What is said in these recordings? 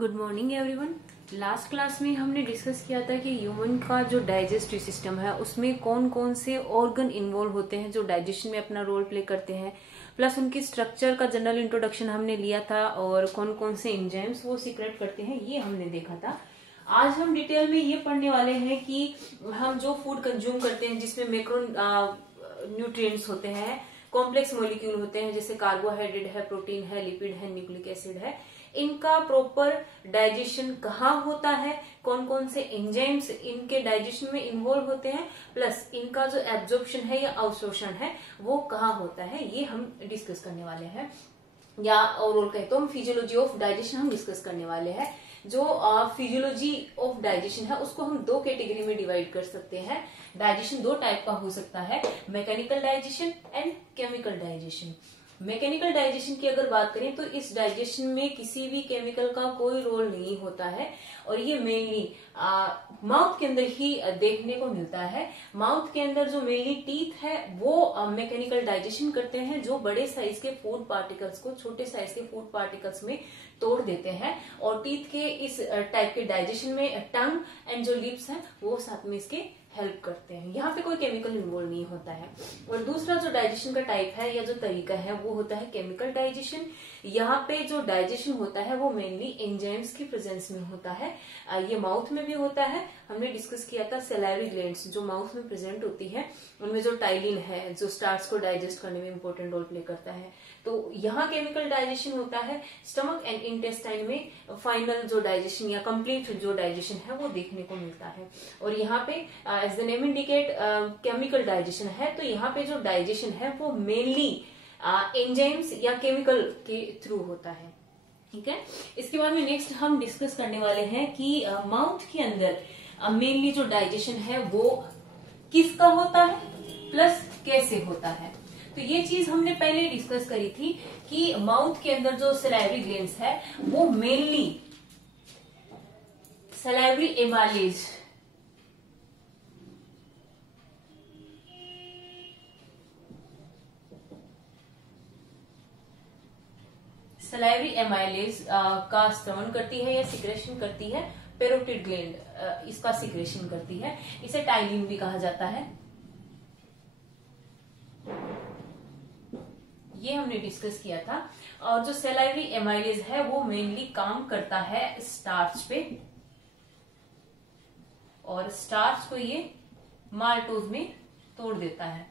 Good morning everyone. Last class में हमने discuss किया था कि ह्यूमन का जो डाइजेस्टिव सिस्टम है उसमें कौन कौन से ऑर्गन इन्वॉल्व होते हैं जो डाइजेशन में अपना रोल प्ले करते हैं, प्लस उनकी स्ट्रक्चर का जनरल इंट्रोडक्शन हमने लिया था और कौन कौन से एंजाइम्स वो सीक्रेट करते हैं ये हमने देखा था। आज हम डिटेल में ये पढ़ने वाले हैं कि हम जो फूड कंज्यूम करते हैं जिसमें मैक्रो न्यूट्रिएंट्स होते हैं, कॉम्प्लेक्स मॉलिक्यूल होते हैं जैसे कार्बोहाइड्रेट है, प्रोटीन है, लिपिड है, न्यूक्लिक एसिड है, इनका प्रॉपर डाइजेशन कहाँ होता है, कौन कौन से एंजाइम्स इनके डाइजेशन में इन्वॉल्व होते हैं, प्लस इनका जो एब्जॉर्प्शन है या अवशोषण है वो कहाँ होता है, ये हम डिस्कस करने वाले हैं। या ओवरऑल कहे तो हम फिजियोलॉजी ऑफ डाइजेशन हम डिस्कस करने वाले हैं। जो फिजियोलॉजी ऑफ डाइजेशन है उसको हम दो कैटेगरी में डिवाइड कर सकते हैं। डाइजेशन दो टाइप का हो सकता है, mechanical digestion and chemical digestion. Mechanical digestion की अगर बात करें तो इस डाइजेशन में किसी भी केमिकल का कोई रोल नहीं होता है और ये मेनली माउथ के अंदर ही देखने को मिलता है। माउथ के अंदर जो मेनली टीथ है वो मैकेनिकल डाइजेशन करते हैं, जो बड़े साइज के फूड पार्टिकल्स को छोटे साइज के फूड पार्टिकल्स में तोड़ देते हैं और टीथ के इस टाइप के डाइजेशन में टंग एंड जो लिप्स हैं वो साथ में इसके हेल्प करते हैं। यहाँ पे कोई केमिकल इन्वॉल्व नहीं होता है। और दूसरा जो डाइजेशन का टाइप है या जो तरीका है वो होता है केमिकल डाइजेशन। यहाँ पे जो डाइजेशन होता है वो मेनली एंजाइम्स की प्रेजेंस में होता है। ये माउथ में भी होता है। हमने डिस्कस किया था सैलाइवरी ग्लैंड्स जो माउथ में प्रेजेंट होती है, उनमें जो टाइलिन है जो स्टार्च को डाइजेस्ट करने में इंपॉर्टेंट रोल प्ले करता है। तो यहाँ केमिकल डाइजेशन होता है। स्टमक एंड इंटेस्टाइन में फाइनल जो डाइजेशन या कंप्लीट जो डाइजेशन है वो देखने को मिलता है। और यहाँ पे as the name indicate chemical digestion है, तो यहाँ पे जो डाइजेशन है वो मेनली एंजाइम्स या केमिकल के थ्रू होता है। ठीक है, इसके बाद में नेक्स्ट हम डिस्कस करने वाले हैं कि माउथ के अंदर मेनली जो डाइजेशन है वो किसका होता है प्लस कैसे होता है। तो ये चीज हमने पहले डिस्कस करी थी कि माउथ के अंदर जो सलाइवरी ग्लैंड्स है वो mainly salivary amylase salivary amylase का स्रवण करती है या सिक्रेशन करती है। पेरोटिड ग्लैंड इसका सिक्रेशन करती है, इसे टाइलिन भी कहा जाता है। ये हमने डिस्कस किया था। और जो सलाइवरी एमाइलेज है वो मेनली काम करता है स्टार्च पे और स्टार्च को ये माल्टोज में तोड़ देता है।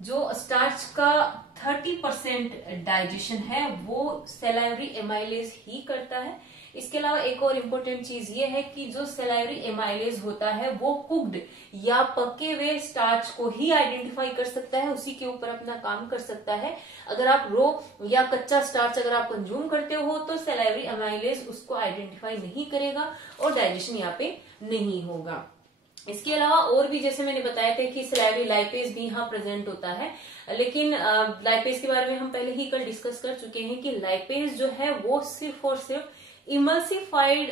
जो स्टार्च का 30% डाइजेशन है वो सलाइवरी एमाइलेज ही करता है। इसके अलावा एक और इम्पोर्टेंट चीज ये है कि जो सलाइवरी एमाइलेज होता है वो कुक्ड या पके हुए स्टार्च को ही आइडेंटिफाई कर सकता है, उसी के ऊपर अपना काम कर सकता है। अगर आप रो या कच्चा स्टार्च अगर आप कंज्यूम करते हो तो सलाइवरी एमाइलेज उसको आइडेंटिफाई नहीं करेगा और डाइजेशन यहाँ पे नहीं होगा। इसके अलावा और भी जैसे मैंने बताया था कि सलाइवरी लाइपेज भी यहाँ प्रेजेंट होता है, लेकिन लाइपेज के बारे में हम पहले ही कल डिस्कस कर चुके हैं कि लाइपेज जो है वो सिर्फ और सिर्फ इमल्सिफाइड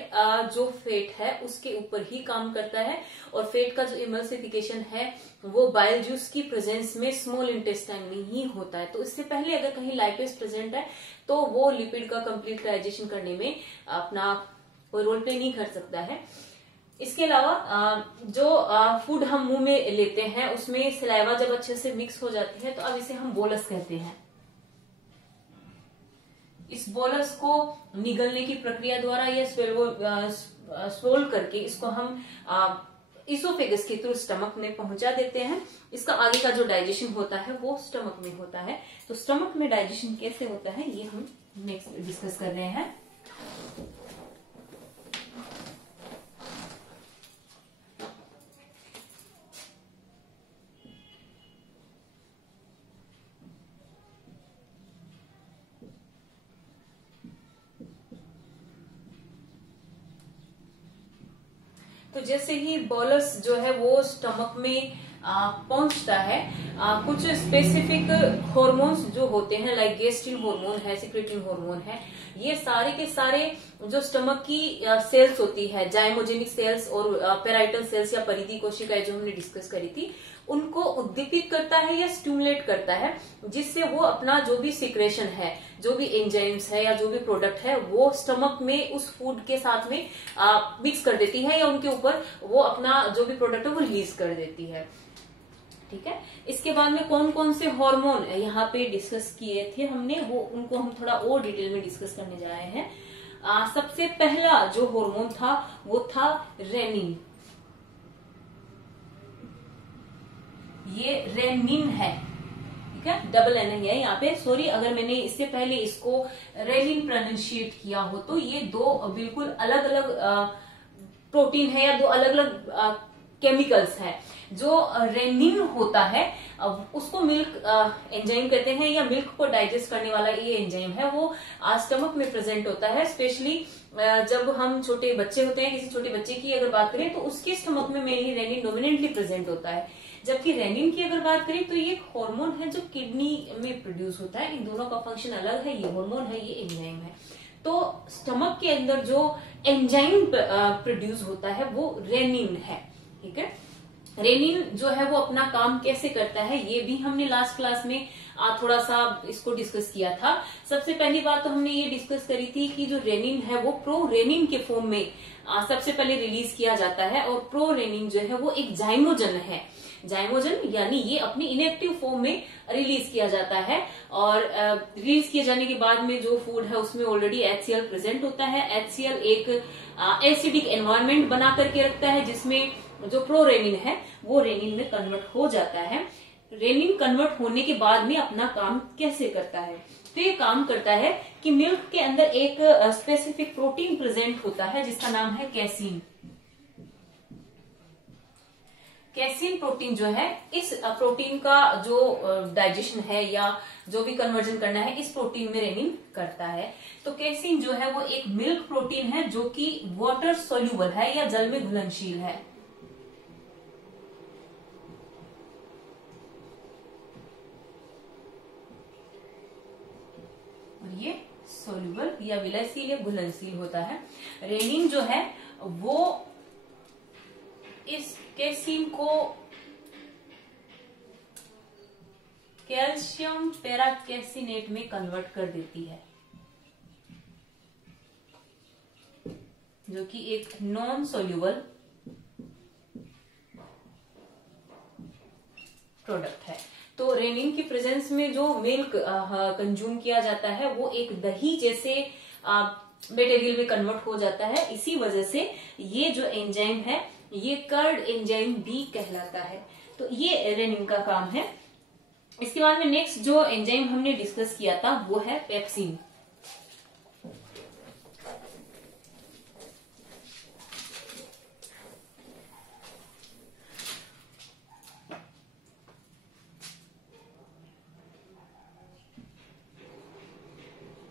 जो फेट है उसके ऊपर ही काम करता है। और फेट का जो इमल्सिफिकेशन है वो बाइल जूस की प्रेजेंस में स्मॉल इंटेस्टाइन में ही होता है। तो इससे पहले अगर कहीं लाइपेज प्रेजेंट है तो वो लिपिड का कंप्लीट डाइजेशन करने में अपना कोई रोल प्ले नहीं कर सकता है। इसके अलावा जो फूड हम मुंह में लेते हैं उसमें सलाइवा जब अच्छे से मिक्स हो जाती है तो अब इसे हम बोलस कहते हैं। इस बोलस को निगलने की प्रक्रिया द्वारा या स्वेल्व करके इसको हम इसोफेगस के थ्रू स्टमक में पहुंचा देते हैं। इसका आगे का जो डाइजेशन होता है वो स्टमक में होता है। तो स्टमक में डाइजेशन कैसे होता है ये हम नेक्स्ट डिस्कस कर रहे हैं। तो जैसे ही बोलस जो है वो स्टमक में पहुंचता है, कुछ स्पेसिफिक हार्मोन्स जो होते हैं लाइक गेस्ट्रिन हार्मोन है, सिक्रेटिन हार्मोन है, ये सारे के सारे जो स्टमक की सेल्स होती है, जाइमोजेनिक सेल्स और पेराइटल सेल्स या परिधि कोशिकाएं जो हमने डिस्कस करी थी, उनको उद्दीपित करता है या स्टिमुलेट करता है, जिससे वो अपना जो भी सिक्रेशन है, जो भी एंजाइम्स है या जो भी प्रोडक्ट है वो स्टमक में उस फूड के साथ में मिक्स कर देती है या उनके ऊपर वो अपना जो भी प्रोडक्ट है वो रिलीज कर देती है। ठीक है, इसके बाद में कौन कौन से हार्मोन यहाँ पे डिस्कस किए थे हमने, वो उनको हम थोड़ा और डिटेल में डिस्कस करने जा रहे हैं। सबसे पहला जो हार्मोन था वो था रेनिन। ये रेनिन है, ठीक है, डबल एन है यहाँ पे, सॉरी अगर मैंने इससे पहले इसको रेनिन प्रोनाउंशिएट किया हो तो ये दो बिल्कुल अलग अलग प्रोटीन है या दो अलग अलग केमिकल्स हैं। जो रेनिन होता है उसको मिल्क एंजाइम कहते हैं, या मिल्क को डाइजेस्ट करने वाला ये एंजाइम है, वो स्टमक में प्रेजेंट होता है। स्पेशली जब हम छोटे बच्चे होते हैं, किसी छोटे बच्चे की अगर बात करें तो उसके स्टमक में मेनली रेनिन डोमिनेंटली प्रेजेंट होता है। जबकि रेनिन की अगर बात करें तो ये एक हार्मोन है जो किडनी में प्रोड्यूस होता है। इन दोनों का फंक्शन अलग है, ये हार्मोन है, ये एंजाइम है। तो स्टमक के अंदर जो एंजाइम प्रोड्यूस होता है वो रेनिन है, ठीक है। रेनिन जो है वो अपना काम कैसे करता है ये भी हमने लास्ट क्लास में थोड़ा सा इसको डिस्कस किया था। सबसे पहली बात तो हमने ये डिस्कस करी थी कि जो रेनिन है वो प्रो रेनिन के फॉर्म में सबसे पहले रिलीज किया जाता है, और प्रो रेनिन जो है वो एक जाइमोजन है। जाइमोजन यानी ये अपनी इनएक्टिव फॉर्म में रिलीज किया जाता है, और रिलीज किए जाने के बाद में जो फूड है उसमें ऑलरेडी HCl प्रेजेंट होता है। HCl एक एसिडिक एनवायरनमेंट बना करके रखता है, जिसमें जो प्रो रेनिन है वो रेनिन में कन्वर्ट हो जाता है। रेनिन कन्वर्ट होने के बाद में अपना काम कैसे करता है, तो ये काम करता है कि मिल्क के अंदर एक स्पेसिफिक प्रोटीन प्रेजेंट होता है जिसका नाम है कैसीन। कैसीन प्रोटीन जो है, इस प्रोटीन का जो डाइजेशन है या जो भी कन्वर्जन करना है इस प्रोटीन में रेनिन करता है। तो कैसीन जो है वो एक मिल्क प्रोटीन है जो कि वाटर सोल्यूबल है या जल में घुलनशील है। और ये सोल्यूबल या विलयशील या घुलनशील होता है। रेनिन जो है वो इस कैसीन को कैल्शियम पेराकैसिनेट में कन्वर्ट कर देती है, जो कि एक नॉन सोल्यूबल प्रोडक्ट है। तो रेनिन की प्रेजेंस में जो मिल्क कंज्यूम किया जाता है वो एक दही जैसे मटेरियल में कन्वर्ट हो जाता है। इसी वजह से ये जो एंजाइम है ये कर्ड एंजाइम भी कहलाता है। तो ये रेनिन का काम है। इसके बाद में नेक्स्ट जो एंजाइम हमने डिस्कस किया था वो है पेप्सिन।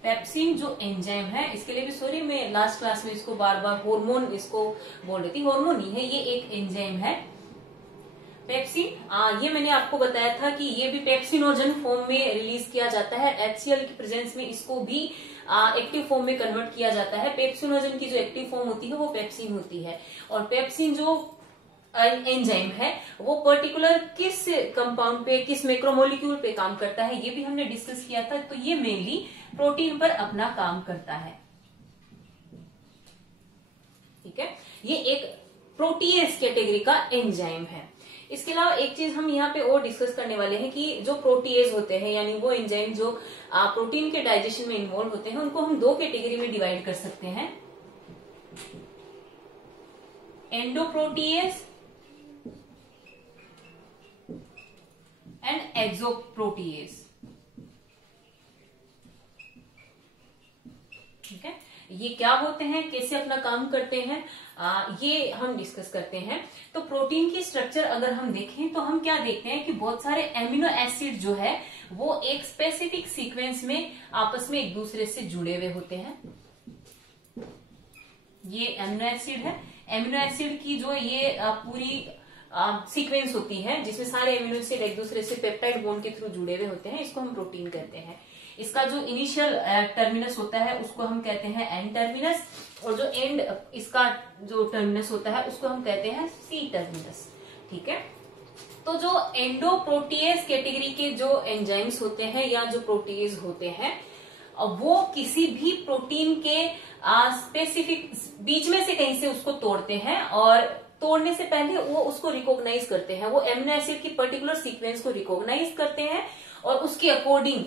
पेप्सिन जो एंजाइम है, इसके लिए भी सॉरी मैं लास्ट क्लास में इसको बार बार हार्मोन इसको बोल रही थी, हार्मोन ही है, ये एक एंजाइम है पेप्सिन। ये मैंने आपको बताया था कि ये भी पेप्सिनोजन फॉर्म में रिलीज किया जाता है। HCl की प्रेजेंस में इसको भी एक्टिव फॉर्म में कन्वर्ट किया जाता है। पेप्सिनोजन की जो एक्टिव फॉर्म होती है वो पेप्सिन होती है, और पेप्सिन जो एंजाइम है वो पर्टिकुलर किस कंपाउंड पे, किस मैक्रोमोलिक्यूल पे काम करता है ये भी हमने डिस्कस किया था। तो ये मेनली प्रोटीन पर अपना काम करता है, ठीक है। ये एक प्रोटीएज कैटेगरी का एंजाइम है। इसके अलावा एक चीज हम यहाँ पे और डिस्कस करने वाले हैं कि जो प्रोटीएज होते हैं यानी वो एंजाइम जो प्रोटीन के डाइजेशन में इन्वॉल्व होते हैं उनको हम दो कैटेगरी में डिवाइड कर सकते हैं, एंडोप्रोटीएज एंड एक्सोप्रोटीएज, ठीक है। ये क्या होते हैं, कैसे अपना काम करते हैं, ये हम डिस्कस करते हैं। तो प्रोटीन की स्ट्रक्चर अगर हम देखें तो हम क्या देखते हैं कि बहुत सारे एमिनो एसिड जो है वो एक स्पेसिफिक सीक्वेंस में आपस में एक दूसरे से जुड़े हुए होते हैं। ये एमिनो एसिड है। एमिनो एसिड की जो ये पूरी सीक्वेंस होती है जिसमें सारे एमिनो एसिड एक दूसरे से पेप्टाइड बॉन्ड के थ्रू जुड़े हुए होते हैं, इसको हम प्रोटीन कहते हैं। इसका जो इनिशियल टर्मिनस होता है उसको हम कहते हैं एन टर्मिनस, और जो एंड इसका जो टर्मिनस होता है उसको हम कहते हैं सी टर्मिनस, ठीक है। तो जो एंडोप्रोटीएज कैटेगरी के जो एंजाइम्स होते हैं या जो प्रोटीएज होते हैं, वो किसी भी प्रोटीन के स्पेसिफिक बीच में से कहीं से उसको तोड़ते हैं, और तोड़ने से पहले वो उसको रिकॉग्नाइज करते हैं, वो एमिनो एसिड की पर्टिकुलर सीक्वेंस को रिकॉग्नाइज करते हैं और उसके अकॉर्डिंग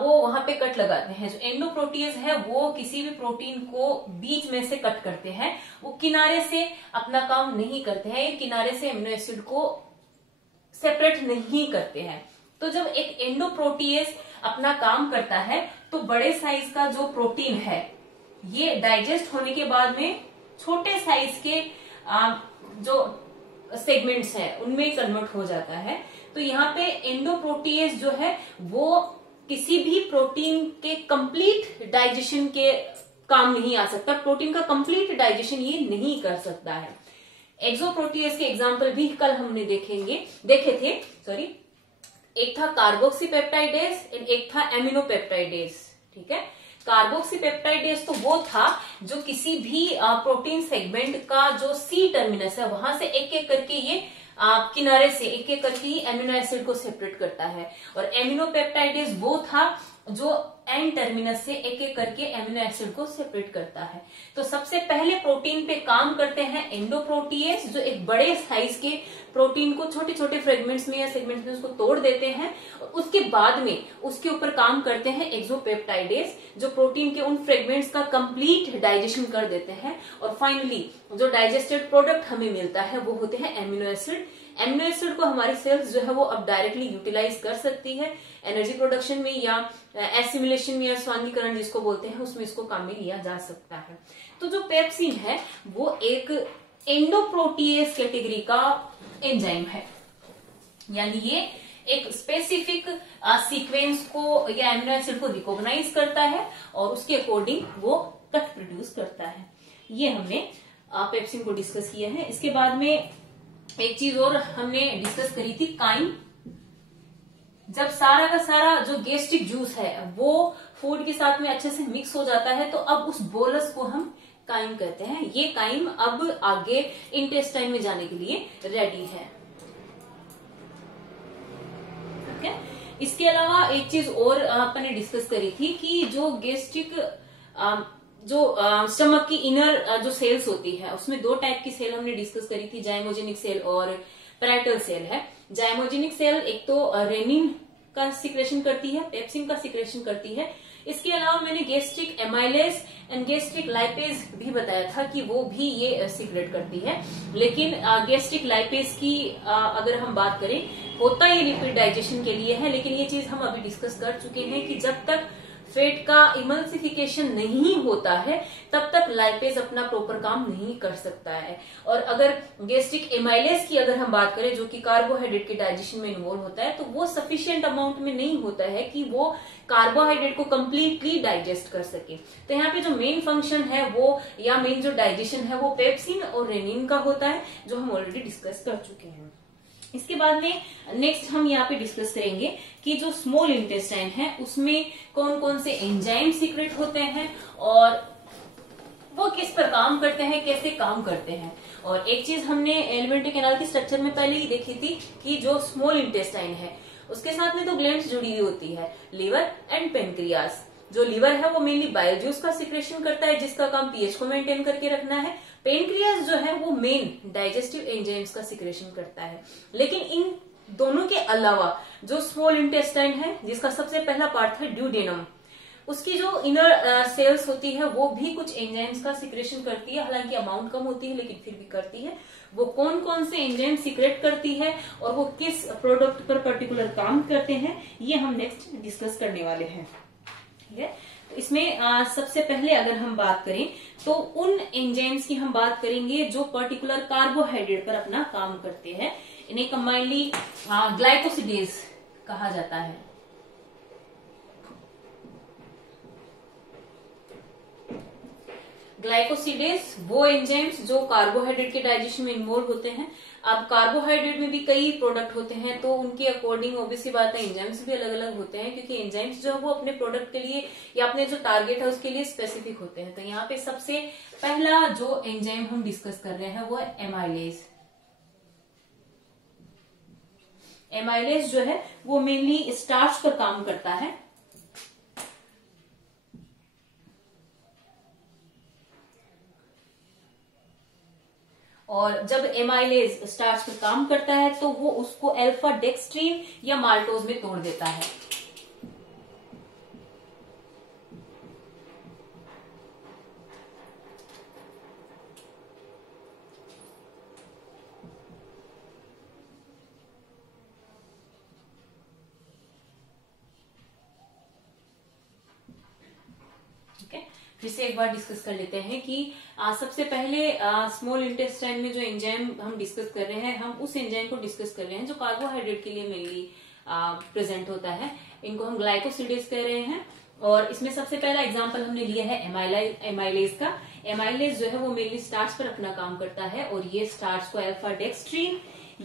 वो वहां पे कट लगाते हैं। जो एंडोप्रोटीएज है वो किसी भी प्रोटीन को बीच में से कट करते हैं, वो किनारे से अपना काम नहीं करते हैं, ये किनारे से एमिनो एसिड को सेपरेट नहीं करते हैं। तो जब एक एंडोप्रोटीएज अपना काम करता है तो बड़े साइज का जो प्रोटीन है ये डाइजेस्ट होने के बाद में छोटे साइज के जो सेगमेंट्स है उनमें कन्वर्ट हो जाता है। तो यहाँ पे एंडोप्रोटीएज जो है वो किसी भी प्रोटीन के कंप्लीट डाइजेशन के काम नहीं आ सकता, प्रोटीन का कंप्लीट डाइजेशन ये नहीं कर सकता है। एक्सोप्रोटीएज के एग्जांपल भी कल हमने देखे थे। एक था कार्बोक्सीपेप्टाइडेज एंड एक था एमिनोपेप्टाइडेज। ठीक है, कार्बोक्सीपेप्टाइडेज तो वो था जो किसी भी प्रोटीन सेगमेंट का जो सी टर्मिनस है वहां से एक एक करके ये किनारे से एक एक करके ही एमिनो एसिड को सेपरेट करता है, और एमिनोपेप्टाइडेज वो था जो एंड टर्मिनस से एक एक करके एमिनो एसिड को सेपरेट करता है। तो सबसे पहले प्रोटीन पे काम करते हैं एंडोप्रोटीएज, जो एक बड़े साइज के प्रोटीन को छोटे छोटे फ्रेगमेंट्स में या सेगमेंट्स में उसको तोड़ देते हैं, और उसके बाद में उसके ऊपर काम करते हैं एक्सोपेप्टाइडेज, जो प्रोटीन के उन फ्रेगमेंट्स का कंप्लीट डाइजेशन कर देते हैं, और फाइनली जो डाइजेस्टेड प्रोडक्ट हमें मिलता है वो होते हैं एमिनो एसिड। एमिनो एसिड को हमारी सेल्स जो है वो अब डायरेक्टली यूटिलाइज कर सकती है एनर्जी प्रोडक्शन में या एसिमिलेशन में या स्वांगीकरण जिसको बोलते हैं उसमें इसको काम में लिया जा सकता है। तो जो पेप्सिन है वो एक एंडोप्रोटीएज कैटेगरी का एंजाइम है, यानी ये एक स्पेसिफिक सीक्वेंस को या एमिनो एसिड को रिकॉग्नाइज करता है और उसके अकॉर्डिंग वो कट प्रोड्यूस करता है। ये हमने पेप्सिन को डिस्कस किया है। इसके बाद में एक चीज और हमने डिस्कस करी थी, काइम। जब सारा का सारा जो गैस्ट्रिक जूस है वो फूड के साथ में अच्छे से मिक्स हो जाता है तो अब उस बोलस को हम काइम कहते हैं। ये काइम अब आगे इंटेस्टाइन में जाने के लिए रेडी है। ठीक है, इसके अलावा एक चीज और अपन ने डिस्कस करी थी कि जो गैस्ट्रिक जो स्टमक की इनर जो सेल्स होती है उसमें दो टाइप की सेल हमने डिस्कस करी थी, जाइमोजेनिक सेल और पैराइटल सेल है। जाइमोजेनिक सेल एक तो रेनिन का सिक्रेशन करती है, पेप्सिन का सिक्रेशन करती है। इसके अलावा मैंने gastric amylase and gastric lipase भी बताया था कि वो भी ये सिक्रेट करती है। लेकिन गैस्ट्रिक लाइपेज की अगर हम बात करें, होता ये लिपिड डाइजेशन के लिए है, लेकिन ये चीज हम अभी डिस्कस कर चुके हैं कि जब तक फैट का इमल्सिफिकेशन नहीं होता है तब तक लाइपेज अपना प्रॉपर काम नहीं कर सकता है। और अगर गैस्ट्रिक एमाइलेज की अगर हम बात करें जो कि कार्बोहाइड्रेट के डाइजेशन में इन्वॉल्व होता है, तो वो सफिशिएंट अमाउंट में नहीं होता है कि वो कार्बोहाइड्रेट को कंप्लीटली डाइजेस्ट कर सके। तो यहाँ पे जो मेन फंक्शन है वो या मेन जो डाइजेशन है वो पेप्सिन और रेनिन का होता है, जो हम ऑलरेडी डिस्कस कर चुके हैं। इसके बाद में नेक्स्ट हम यहाँ पे डिस्कस करेंगे कि जो स्मॉल इंटेस्टाइन है उसमें कौन कौन से एंजाइम सीक्रेट होते हैं और वो किस पर काम करते हैं, कैसे काम करते हैं। और एक चीज हमने एलिमेंट्री कैनाल की स्ट्रक्चर में पहले ही देखी थी कि जो स्मॉल इंटेस्टाइन है उसके साथ में तो ग्लैंड्स जुड़ी हुई होती है, लिवर एंड पेनक्रियास। जो लिवर है वो मेनली बाइल जूस का सिक्रेशन करता है जिसका काम पीएच को मेंटेन करके रखना है। पेनक्रियास जो है वो मेन डाइजेस्टिव एंजाइम्स का सिक्रेशन करता है। लेकिन इन दोनों के अलावा जो स्मॉल इंटेस्टाइन है जिसका सबसे पहला पार्ट है ड्यूडेनम, उसकी जो इनर सेल्स होती है वो भी कुछ एंजाइम्स का सिक्रेशन करती है, हालांकि अमाउंट कम होती है लेकिन फिर भी करती है। वो कौन कौन से एंजाइम सिक्रेट करती है और वो किस प्रोडक्ट पर पर्टिकुलर काम करते हैं ये हम नेक्स्ट डिस्कस करने वाले हैं। ठीक है, तो इसमें सबसे पहले अगर हम बात करें तो उन एंजाइम्स की हम बात करेंगे जो पर्टिकुलर कार्बोहाइड्रेट पर अपना काम करते हैं। इन्हें कंबाइनली ग्लाइकोसिडेज कहा जाता है। ग्लाइकोसिडेज वो एंजाइम्स जो कार्बोहाइड्रेट के डाइजेशन में इन्वॉल्व होते हैं। अब कार्बोहाइड्रेट में भी कई प्रोडक्ट होते हैं तो उनके अकॉर्डिंग ऑब्वियसली बात है एंजाइम्स भी अलग अलग होते हैं, क्योंकि एंजाइम्स जो है वो अपने प्रोडक्ट के लिए या अपने जो टारगेट है उसके लिए स्पेसिफिक होते हैं। तो यहाँ पे सबसे पहला जो एंजाइम हम डिस्कस कर रहे हैं वो है एमाइलेज। एमाइलेज जो है वो मेनली स्टार्च पर काम करता है। और जब एमाइलेज स्टार्च पर काम करता है तो वो उसको अल्फा डेक्स्ट्रीन या माल्टोज में तोड़ देता है। फिर से एक बार डिस्कस कर लेते हैं कि सबसे पहले स्मॉल इंटेस्टाइन में जो एंजाइम हम डिस्कस कर रहे हैं, हम उस एंजाइम को डिस्कस कर रहे हैं जो कार्बोहाइड्रेट के लिए मेनली प्रेजेंट होता है। इनको हम ग्लाइकोसिडेज कह रहे हैं। और इसमें सबसे पहला एग्जांपल हमने लिया है एमाइलेज का। एमाइलेज जो है वो मेनली स्टार्च पर अपना काम करता है और ये स्टार्च को अल्फा डेक्स्ट्रीन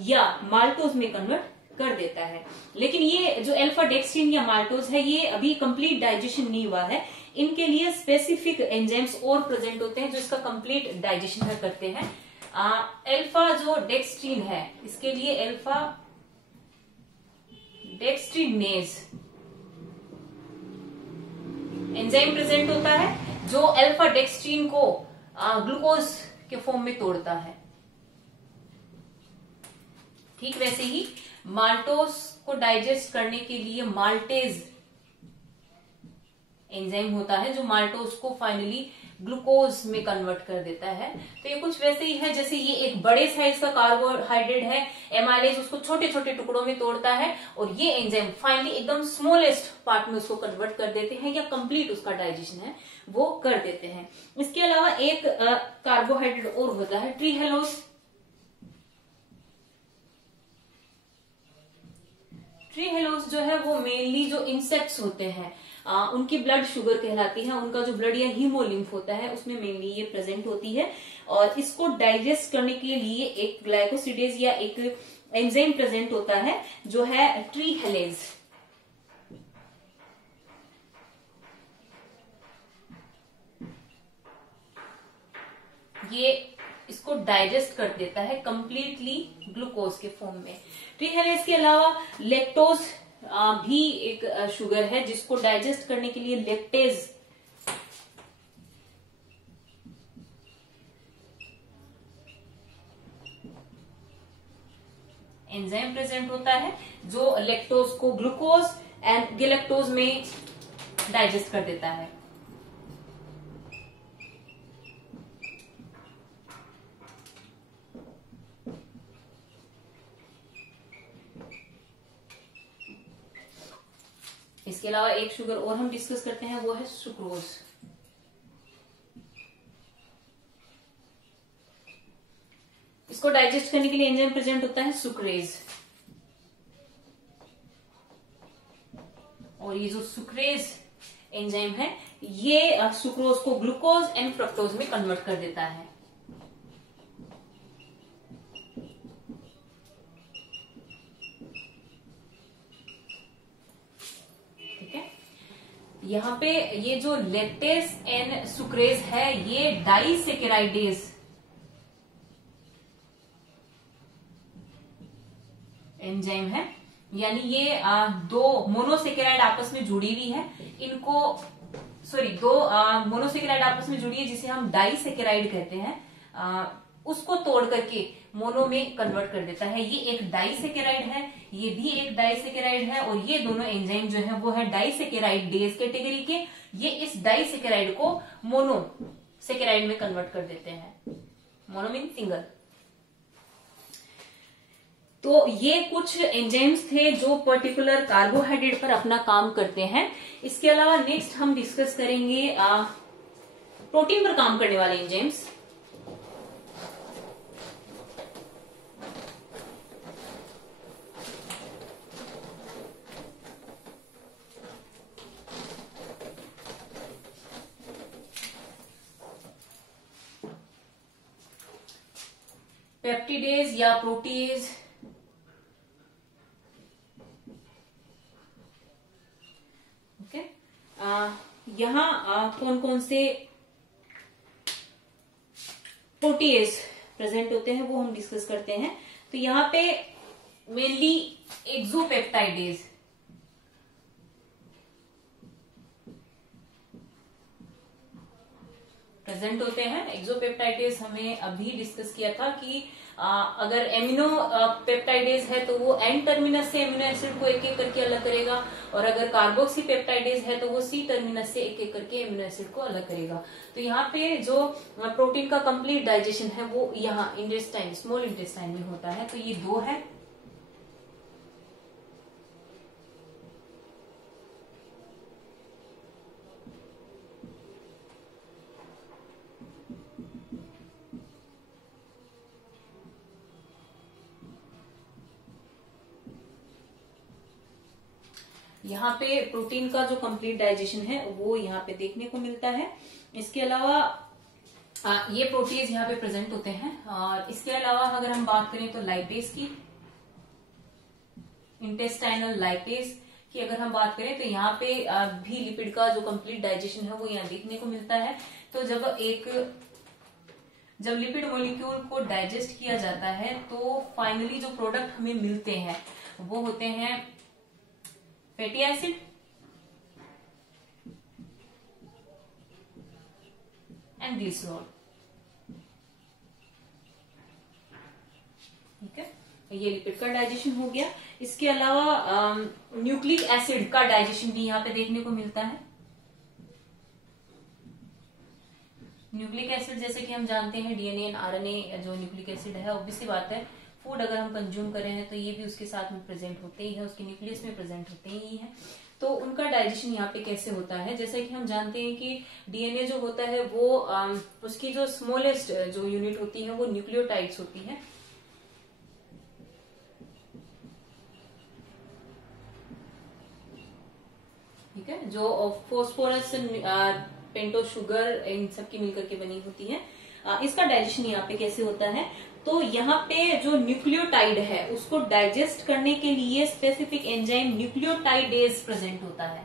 या माल्टोज में कन्वर्ट कर देता है। लेकिन ये जो अल्फा डेक्स्ट्रीन या माल्टोज है ये अभी कंप्लीट डाइजेशन नहीं हुआ है। इनके लिए स्पेसिफिक एंजाइम्स और प्रेजेंट होते हैं जो इसका कंप्लीट डाइजेशन करते हैं। अल्फा जो डेक्स्ट्रीन है इसके लिए अल्फा डेक्स्ट्रीनेज एंजाइम प्रेजेंट होता है जो अल्फा डेक्स्ट्रीन को ग्लूकोज के फॉर्म में तोड़ता है। ठीक वैसे ही माल्टोज को डाइजेस्ट करने के लिए माल्टेज एंजाइम होता है जो माल्टोज को फाइनली ग्लूकोज में कन्वर्ट कर देता है। तो ये कुछ वैसे ही है जैसे ये एक बड़े साइज का कार्बोहाइड्रेट है, एमाइलेज उसको छोटे छोटे टुकड़ों में तोड़ता है और ये एंजाइम फाइनली एकदम स्मॉलेस्ट पार्ट में उसको कन्वर्ट कर देते हैं या कंप्लीट उसका डाइजेशन है वो कर देते हैं। इसके अलावा एक कार्बोहाइड्रेट और होता है ट्रीहेलोज। ट्रीहेलोज जो है वो मेनली जो इंसेक्ट्स होते हैं उनकी ब्लड शुगर कहलाती है। उनका जो ब्लड या हीमोलिम्फ होता है उसमें मेनली ये प्रेजेंट होती है और इसको डाइजेस्ट करने के लिए एक ग्लाइकोसिडेज या एक एंजाइम प्रेजेंट होता है जो है ट्रीहेलेज। ये इसको डाइजेस्ट कर देता है कंप्लीटली ग्लूकोज के फॉर्म में। ट्रीहेलेज के अलावा लेक्टोज भी एक शुगर है जिसको डाइजेस्ट करने के लिए लेक्टेज एंजाइम प्रेजेंट होता है जो लेक्टोज को ग्लूकोज एंड गैलेक्टोज में डाइजेस्ट कर देता है। इसके अलावा एक शुगर और हम डिस्कस करते हैं वो है सुक्रोज। इसको डाइजेस्ट करने के लिए एंजाइम प्रेजेंट होता है सुक्रेज और ये जो सुक्रेज एंजाइम है ये सुक्रोज को ग्लूकोज एंड फ्रक्टोज में कन्वर्ट कर देता है। यहाँ पे ये जो लेक्टेज एंड सुक्रेज है ये डाइसेकेराइडेज एंजाइम है, यानी ये दो मोनोसेकेराइड आपस में जुड़ी हुई है। इनको दो मोनोसेकेराइड आपस में जुड़ी है जिसे हम डाइसेकेराइड कहते हैं, उसको तोड़ करके मोनो में कन्वर्ट कर देता है। ये एक डाइसेकेराइड है, ये भी एक डाइसेकेराइड है और ये दोनों एंजाइम जो है वो है डाइसेकेराइडेज कैटेगरी के। ये इस डाइसेकेराइड को मोनोसेकेराइड में कन्वर्ट कर देते हैं। Mono mean single. तो ये कुछ एंजाइम्स थे जो पर्टिकुलर कार्बोहाइड्रेट पर अपना काम करते हैं। इसके अलावा नेक्स्ट हम डिस्कस करेंगे प्रोटीन पर काम करने वाले एंजाइम्स। पेप्टिडेज या प्रोटीएज, ओके। यहाँ कौन कौन से प्रोटीएज प्रेजेंट होते हैं वो हम डिस्कस करते हैं। तो यहाँ पे मेनली एक्सोपेप्टाइडेज। प्रेजेंट होते हैं। एक्सोपेप्टाइडेज हमें अभी डिस्कस किया था कि अगर एमिनो पेप्टाइडेज है तो वो एन टर्मिनस से एमिनो एसिड को एक एक करके अलग करेगा, और अगर कार्बोक्सी पेप्टाइडेज है तो वो सी टर्मिनस से एक एक करके एमिनो एसिड को अलग करेगा। तो यहाँ पे जो प्रोटीन का कंप्लीट डाइजेशन है वो यहाँ इंटेस्टाइन, स्मॉल इंटेस्टाइन में होता है। तो ये दो है। यहाँ पे प्रोटीन का जो कंप्लीट डाइजेशन है वो यहाँ पे देखने को मिलता है। इसके अलावा ये प्रोटीज यहाँ पे प्रेजेंट होते हैं। और इसके अलावा अगर हम बात करें तो लाइपेज की, इंटेस्टाइनल लाइपेज की अगर हम बात करें तो यहाँ पे भी लिपिड का जो कंप्लीट डाइजेशन है वो यहाँ देखने को मिलता है। तो जब लिपिड मॉलिक्यूल को डाइजेस्ट किया जाता है तो फाइनली जो प्रोडक्ट हमें मिलते हैं वो होते हैं फैटी एसिड एंड ग्लिसरॉल। ठीक है, ये लिपिड का डाइजेशन हो गया। इसके अलावा न्यूक्लिक एसिड का डाइजेशन भी यहाँ पे देखने को मिलता है। न्यूक्लिक एसिड जैसे कि हम जानते हैं डीएनए एंड आरएनए जो न्यूक्लिक एसिड है, ऑब्वियस सी बात है फूड अगर हम कंज्यूम कर रहे हैं तो ये भी उसके साथ में प्रेजेंट होते ही है, उसके न्यूक्लियस में प्रेजेंट होते ही है। तो उनका डाइजेशन यहाँ पे कैसे होता है, जैसे कि हम जानते हैं कि डीएनए जो होता है वो उसकी जो स्मॉलेस्ट जो यूनिट होती है वो न्यूक्लियोटाइड्स होती है। ठीक है, जो फॉस्फोरस पेंटोज शुगर इन सब की मिलकर के बनी होती है। इसका डाइजेशन यहाँ पे कैसे होता है, तो यहाँ पे जो न्यूक्लियोटाइड है उसको डाइजेस्ट करने के लिए स्पेसिफिक एंजाइम न्यूक्लियोटाइडेज प्रेजेंट होता है।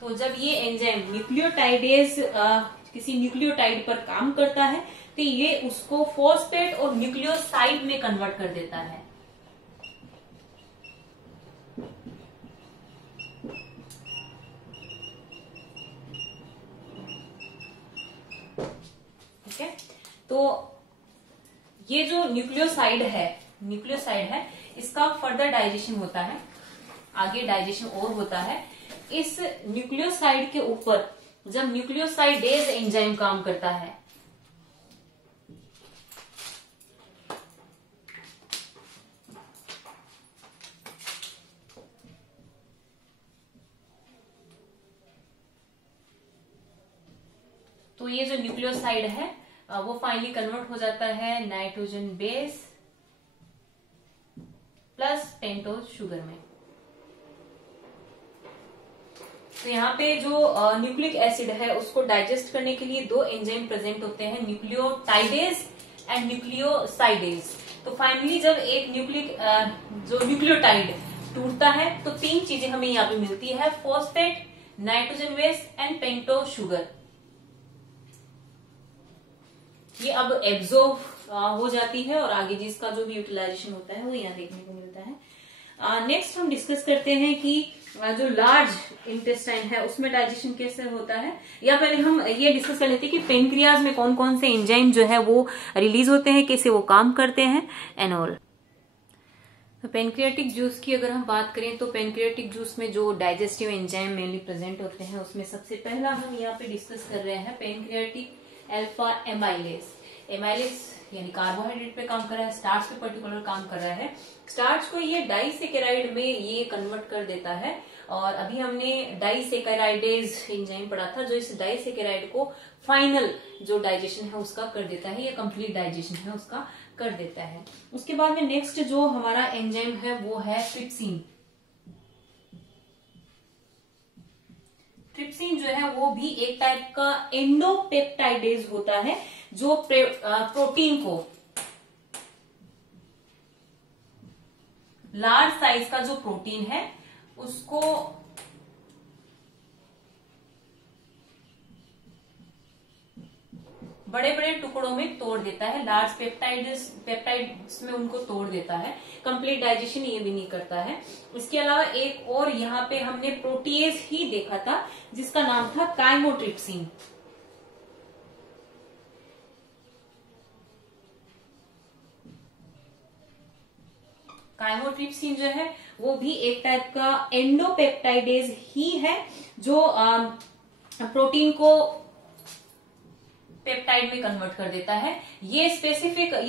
तो जब ये एंजाइम न्यूक्लियोटाइडेज किसी न्यूक्लियोटाइड पर काम करता है तो ये उसको फॉस्फेट और न्यूक्लियोसाइड में कन्वर्ट कर देता है। ठीक है, तो ये जो न्यूक्लियोसाइड है इसका फर्दर डाइजेशन होता है, आगे डाइजेशन और होता है। इस न्यूक्लियोसाइड के ऊपर जब न्यूक्लियोसाइडेज एंजाइम काम करता है तो ये जो न्यूक्लियोसाइड है वो फाइनली कन्वर्ट हो जाता है nitrogen base plus pentose sugar में। तो यहाँ पे जो न्यूक्लिक एसिड है उसको डाइजेस्ट करने के लिए दो एंजाइम प्रेजेंट होते हैं, न्यूक्लियोटाइडेज एंड न्यूक्लियोसाइडेज। तो फाइनली जब एक जो न्यूक्लियोटाइड टूटता है तो तीन चीजें हमें यहाँ पे मिलती है, phosphate, nitrogen base and pentose sugar. ये अब एब्जॉर्ब हो जाती है और आगे जिसका जो भी यूटिलाइजेशन होता है वो यहाँ देखने को मिलता है। नेक्स्ट हम डिस्कस करते हैं कि जो लार्ज इंटेस्टाइन है उसमें डाइजेशन कैसे होता है, या पहले हम ये डिस्कस कर लेते हैं कि पेनक्रियाज में कौन कौन से एंजाइम जो है वो रिलीज होते हैं, कैसे वो काम करते हैं एंड ऑल। तो पेनक्रियाटिक जूस की अगर हम बात करें तो पेनक्रियाटिक जूस में जो डाइजेस्टिव एंजाइम मेनली प्रेजेंट होते हैं उसमें सबसे पहला हम यहाँ पे डिस्कस कर रहे हैं पेनक्रियाटिक अल्फा एमाइलेज। एमाइलेज यानी कार्बोहाइड्रेट पे काम कर रहा है, स्टार्च पे पर्टिकुलर काम कर रहा है। स्टार्च को ये डाइसेकेराइड में ये कन्वर्ट कर देता है, और अभी हमने डाइसेकेराइडेज एंजाइम पढ़ा था जो इस डाइसेकेराइड को फाइनल जो डाइजेशन है उसका कर देता है, ये कंप्लीट डाइजेशन है उसका कर देता है। उसके बाद में नेक्स्ट जो हमारा एंजाइम है वो है ट्रिप्सिन। ट्रिप्सिन जो है वो भी एक टाइप का एंडोपेप्टाइडेज होता है जो प्रोटीन को, लार्ज साइज का जो प्रोटीन है उसको बड़े बड़े टुकड़ों में तोड़ देता है, लार्ज पेप्टाइड्स में उनको तोड़ देता है। कंप्लीट डाइजेशन ये भी नहीं करता है। इसके अलावा एक और यहाँ पे हमने प्रोटीएज ही देखा था जिसका नाम था काइमोट्रिप्सिन। काइमोट्रिप्सिन जो है वो भी एक टाइप का एंडोपेप्टाइडेज ही है जो प्रोटीन को पेप्टाइड में कन्वर्ट कर देता है। ये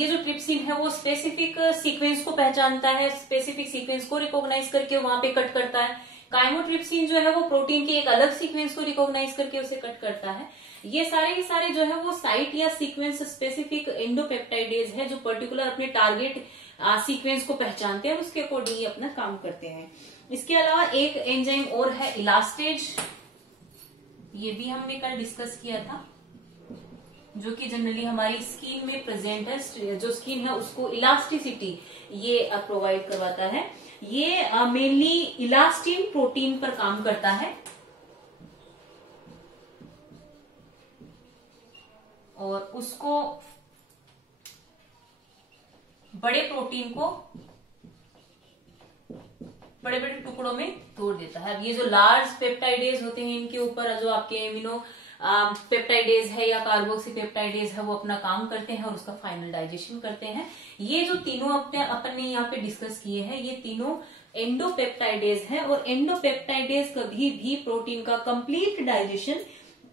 जो ट्रिप्सिन है वो स्पेसिफिक सीक्वेंस को पहचानता है, स्पेसिफिक सीक्वेंस को रिकॉग्नाइज करके वहां पे कट करता है। काइमोट्रिप्सिन जो है वो प्रोटीन के एक अलग सीक्वेंस को रिकॉग्नाइज करके उसे कट करता है। ये सारे के सारे जो है वो साइट या सीक्वेंस स्पेसिफिक एंडोपेप्टाइडेज है जो पर्टिकुलर अपने टारगेट सीक्वेंस को पहचानते हैं और उसके अकॉर्डिंग ये अपना काम करते हैं। इसके अलावा एक एंजाइम और है इलास्टेज, ये भी हमने कल डिस्कस किया था, जो कि जनरली हमारी स्किन में प्रेजेंट है। जो स्किन है उसको इलास्टिसिटी ये प्रोवाइड करवाता है। ये मेनली इलास्टिन प्रोटीन पर काम करता है और उसको बड़े प्रोटीन को बड़े बड़े टुकड़ों में तोड़ देता है। अब ये जो लार्ज पेप्टाइडेज होते हैं इनके ऊपर जो आपके एमिनो पेप्टाइडेज है या कार्बोक्सी पेप्टाइडेज है वो अपना काम करते हैं और उसका फाइनल डाइजेशन करते हैं। ये जो तीनों अपन ने यहाँ पे डिस्कस किए हैं ये तीनों एंडोपेप्टाइडेज है और एंडोपेप्टाइडेज कभी भी प्रोटीन का कंप्लीट डाइजेशन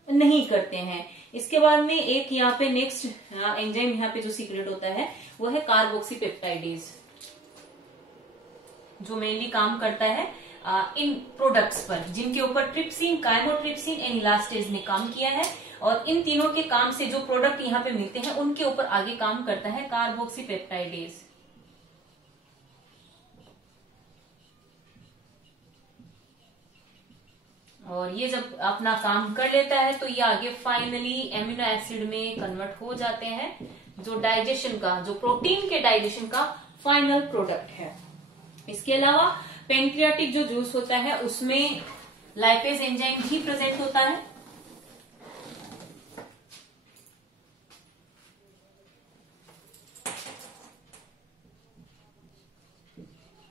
नहीं करते हैं। इसके बाद में एक यहाँ पे नेक्स्ट एंजाइम यहाँ पे जो सीक्रेट होता है वो है कार्बोक्सी पेप्टाइडेज, जो मेनली काम करता है इन प्रोडक्ट्स पर जिनके ऊपर ट्रिप्सिन, काइमोट्रिप्सिन एंड इलास्टेज ने काम किया है और इन तीनों के काम से जो प्रोडक्ट यहाँ पे मिलते हैं उनके ऊपर आगे काम करता है कार्बोक्सी पेप्टाइडेज। और ये जब अपना काम कर लेता है तो ये आगे फाइनली एमिनो एसिड में कन्वर्ट हो जाते हैं, जो डाइजेशन का, जो प्रोटीन के डाइजेशन का फाइनल प्रोडक्ट है। इसके अलावा पेनक्रियाटिक जो जूस होता है उसमें लाइपेज एंजाइम भी प्रेजेंट होता है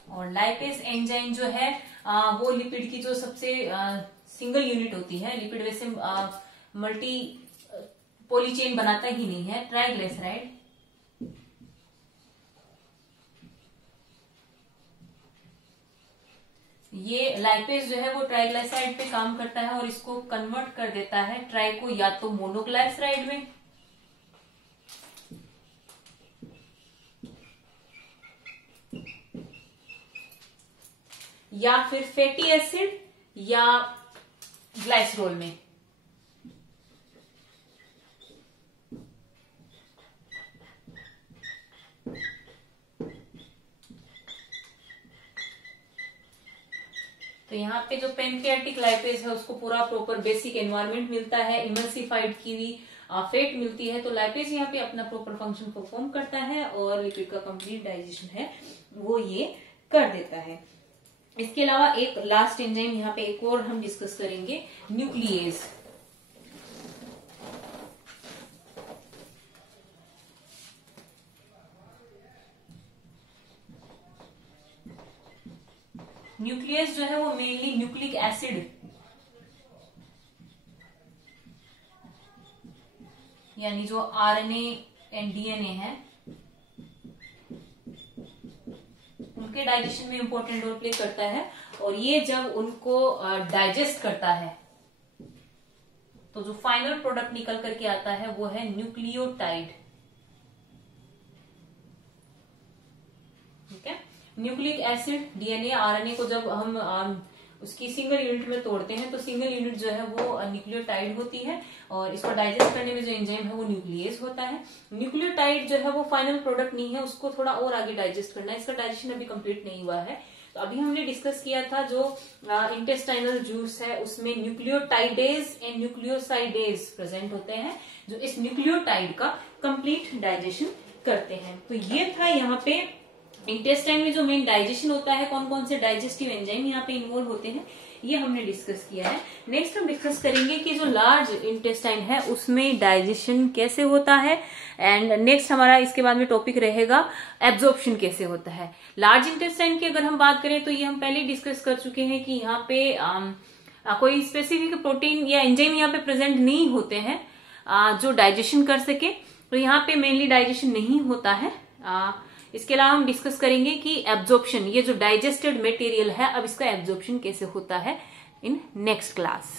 और लाइपेज एंजाइम जो है वो लिपिड की जो सबसे सिंगल यूनिट होती है। लिपिड वैसे मल्टी पॉली चेन बनाता ही नहीं है, ट्राइग्लिसराइड। ये लाइपेज जो है वो ट्राइग्लिसराइड पे काम करता है और इसको कन्वर्ट कर देता है ट्राई को या तो मोनोग्लाइसराइड में या फिर फैटी एसिड या ग्लाइसरोल में। तो यहाँ पे जो पेनक्रियाटिक लाइपेज है उसको पूरा प्रॉपर बेसिक एनवायरनमेंट मिलता है, इमल्सिफाइड की हुई फैट मिलती है, तो लाइपेज यहाँ पे अपना प्रॉपर फंक्शन परफॉर्म करता है और लिपिड का कंप्लीट डाइजेशन है वो ये कर देता है। इसके अलावा एक लास्ट एंजाइम यहाँ पे एक और हम डिस्कस करेंगे, न्यूक्लियेज। न्यूक्लियस जो है वो मेनली न्यूक्लिक एसिड यानी जो आरएनए एंड डीएनए है उनके डाइजेशन में इंपॉर्टेंट रोल प्ले करता है और ये जब उनको डाइजेस्ट करता है तो जो फाइनल प्रोडक्ट निकल करके आता है वो है न्यूक्लियोटाइड। ठीक है, न्यूक्लिक एसिड डीएनए आरएनए को जब हम उसकी सिंगल यूनिट में तोड़ते हैं तो सिंगल यूनिट जो है वो न्यूक्लियोटाइड होती है और इसको डाइजेस्ट करने में जो एंजाइम है वो न्यूक्लियेज होता है। न्यूक्लियोटाइड जो है वो फाइनल प्रोडक्ट नहीं है, उसको थोड़ा और आगे डाइजेस्ट करना है, इसका डाइजेशन अभी कंप्लीट नहीं हुआ है। तो अभी हमने डिस्कस किया था जो इंटेस्टाइनल जूस है उसमें न्यूक्लियोटाइडेज एंड न्यूक्लियोसाइडेज प्रेजेंट होते हैं जो इस न्यूक्लियोटाइड का कंप्लीट डाइजेशन करते हैं। तो ये था यहाँ पे इंटेस्टाइन में जो मेन डाइजेशन होता है, कौन कौन से डाइजेस्टिव एंजाइम यहाँ पे इन्वॉल्व होते हैं, ये हमने डिस्कस किया है। नेक्स्ट हम डिस्कस करेंगे कि जो लार्ज इंटेस्टाइन है उसमें डाइजेशन कैसे होता है, एंड नेक्स्ट हमारा इसके बाद में टॉपिक रहेगा एब्जॉर्प्शन कैसे होता है। लार्ज इंटेस्टाइन की अगर हम बात करें तो ये हम पहले डिस्कस कर चुके हैं कि यहाँ पे कोई स्पेसिफिक प्रोटीन या एंजाइम यहाँ पे प्रेजेंट नहीं होते हैं जो डाइजेशन कर सके, तो यहाँ पे मेनली डाइजेशन नहीं होता है। इसके अलावा हम डिस्कस करेंगे कि एब्जॉर्प्शन, ये जो डाइजेस्टेड मटेरियल है, अब इसका एब्जॉर्प्शन कैसे होता है इन नेक्स्ट क्लास।